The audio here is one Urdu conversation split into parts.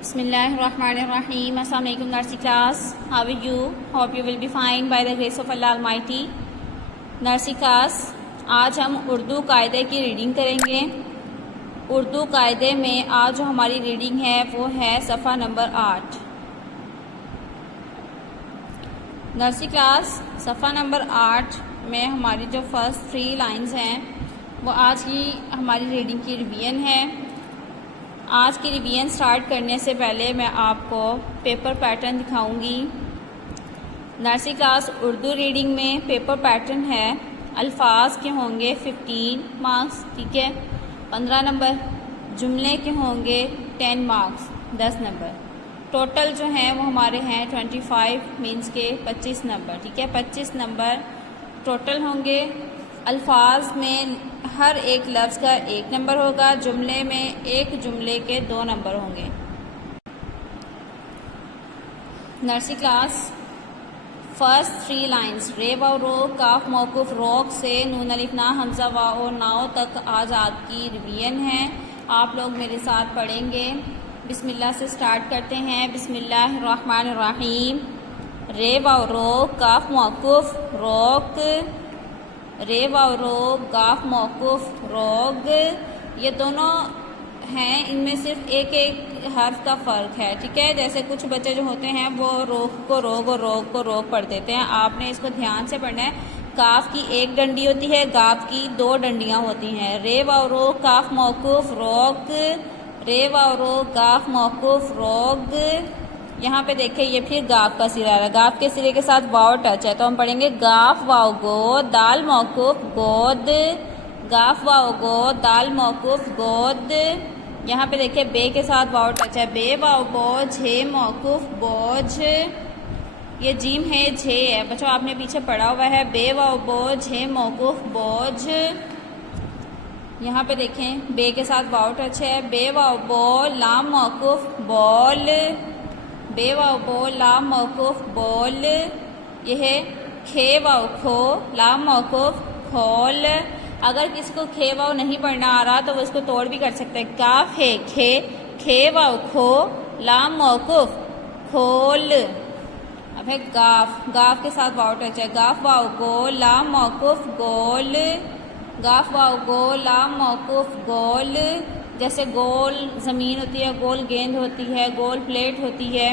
بسم اللہ الرحمن الرحیم. السلام علیکم nursery class. How are you? Hope you will be fine by the grace of Allah almighty. Nursery class, آج ہم اردو قاعدے کی ریڈنگ کریں گے. اردو قاعدے میں آج جو ہماری ریڈنگ ہے وہ ہے صفحہ نمبر 8. نرسری کلاس صفحہ نمبر 8 میں ہماری جو فرسٹ 3 لائنز ہیں وہ آج کی ہماری ریڈنگ کی ریویژن ہے. آج کی ریویژن سٹارٹ کرنے سے پہلے میں آپ کو پیپر پیٹرن دکھاؤں گی. نرسری کلاس اردو ریڈنگ میں پیپر پیٹرن ہے. الفاظ کے ہوں گے 15 مارکس، ٹھیک ہے، 15 نمبر. جملے کے ہوں گے 10 مارکس، 10 نمبر. ٹوٹل جو ہیں وہ ہمارے ہیں 25 مینس کے 25 نمبر، ٹھیک ہے، 25 نمبر ٹوٹل ہوں گے. الفاظ میں ہر ایک لفظ کا 1 نمبر ہوگا. جملے میں ایک جملے کے 2 نمبر ہوں گے. نرسری کلاس فرسٹ 3 لائنز رے و رو کاف موقوف روک سے نون الف نا حمزہ واؤ ناؤ تک آج آپ کی ریویژن ہے. آپ لوگ میرے ساتھ پڑھیں گے. بسم اللہ سے سٹارٹ کرتے ہیں. بسم اللہ الرحمن الرحیم. رے و رو کاف موقوف روک، رے و رو گاف موقوف روگ، یہ دونوں ہیں. ان میں صرف ایک حرف کا فرق ہے، ٹھیک ہے. جیسے کچھ بچے جو ہوتے ہیں وہ روگ کو روگ اور روگ کو روگ پڑھ دیتے ہیں. آپ نے اس کو دھیان سے پڑھنا ہے. کاف کی 1 ڈنڈی ہوتی ہے، گاف کی 2 ڈنڈیاں ہوتی ہیں. رے و رو کاف موقوف روگ، رے و رو گاف موقوف روگ. یہاں پہ دیکھیں یہ پھر گاف کا سرا ہے. گاف کے سرے کے ساتھ واؤ ٹچ ہے تو ہم پڑھیں گے گاف واؤ گو دال موقوف گود، گاف واؤ گو دال موقوف گود. یہاں پہ دیکھیں بے کے ساتھ واؤ ٹچ ہے. بے واؤ بو جھے موقوف بوجھ، یہ جیم ہے جھے ہے بچوں، آپ نے پیچھے پڑھا ہوا ہے. بے واؤ بو جھے موقوف بوجھ. یہاں پہ دیکھیں بے کے ساتھ واؤ ٹچ ہے. بے واؤ بو لام موقوف بول، بے واؤ بو لام موقوف بول. یہ ہے کھے واؤ کھو لام موقوف کھول. اگر کسی کو کھے واؤ نہیں پڑھنا آ رہا تو وہ اس کو توڑ بھی کر سکتے ہیں. کاف ہے کھے، کھے واؤ کھو لام موقوف کھول. اب ہے گاف، گاف کے ساتھ واؤ ٹچ ہے. گاف واؤ گو لام موقوف گول، گاف واؤ گو لام موقوف گول. جیسے گول زمین ہوتی ہے، گول گیند ہوتی ہے، گول پلیٹ ہوتی ہے.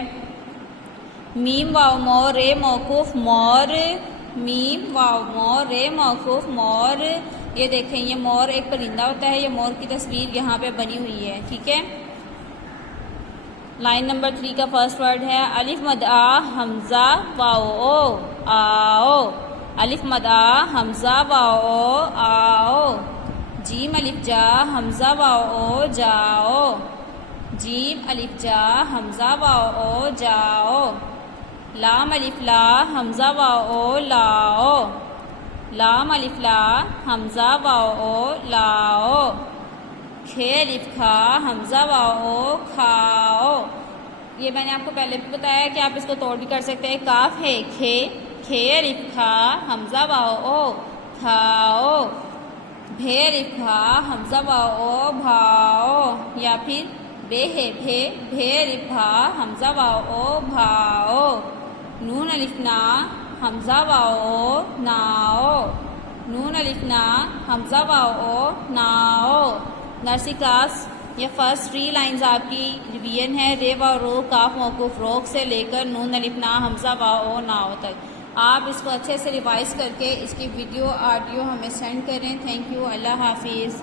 میم واؤ مو رے موقوف مور، میم واؤ مو رے موقوف مور. یہ دیکھیں یہ مور ایک پرندہ ہوتا ہے. یہ مور کی تصویر یہاں پہ بنی ہوئی ہے، ٹھیک ہے. لائن نمبر 3 کا فرسٹ ورڈ ہے الف مد آ حمزہ واؤ او آؤ، الف مد آ حمزہ واؤ او آؤ. جیم الف جا حمزہ واؤ او جاؤ، جیم الف جا حمزہ واؤ او جاؤ. لام الف لا حمزہ واؤ او لاؤ، لام الف لا حمزہ واؤ او لاؤ. کھے الف کھا حمزہ واؤ او کھاؤ. یہ میں نے آپ کو پہلے بھی بتایا کہ آپ اس کو توڑ بھی کر سکتے ہیں. کاف ہے کھے، کھے الف کھا حمزہ واؤ او کھاؤ. بھے الف کھا حمزہ واؤ او بھاؤ. یا پھر بے ہے بھے، بھے الف بھا حمزہ واؤ او بھاؤ. نون الف نا حمزہ واؤ او ناؤ، نون الف نا حمزہ واؤ او ناؤ. نرسری کلاس یہ فرسٹ 3 لائنز آپ کی ریویژن ہے. رے و رو کاف موقوف روک سے لے کر نون الف نا حمزہ واؤ او ناؤ تک. آپ اس کو اچھے سے ریوائز کر کے اس کی ویڈیو آڈیو ہمیں سینڈ کریں. Thank you. اللہ حافظ.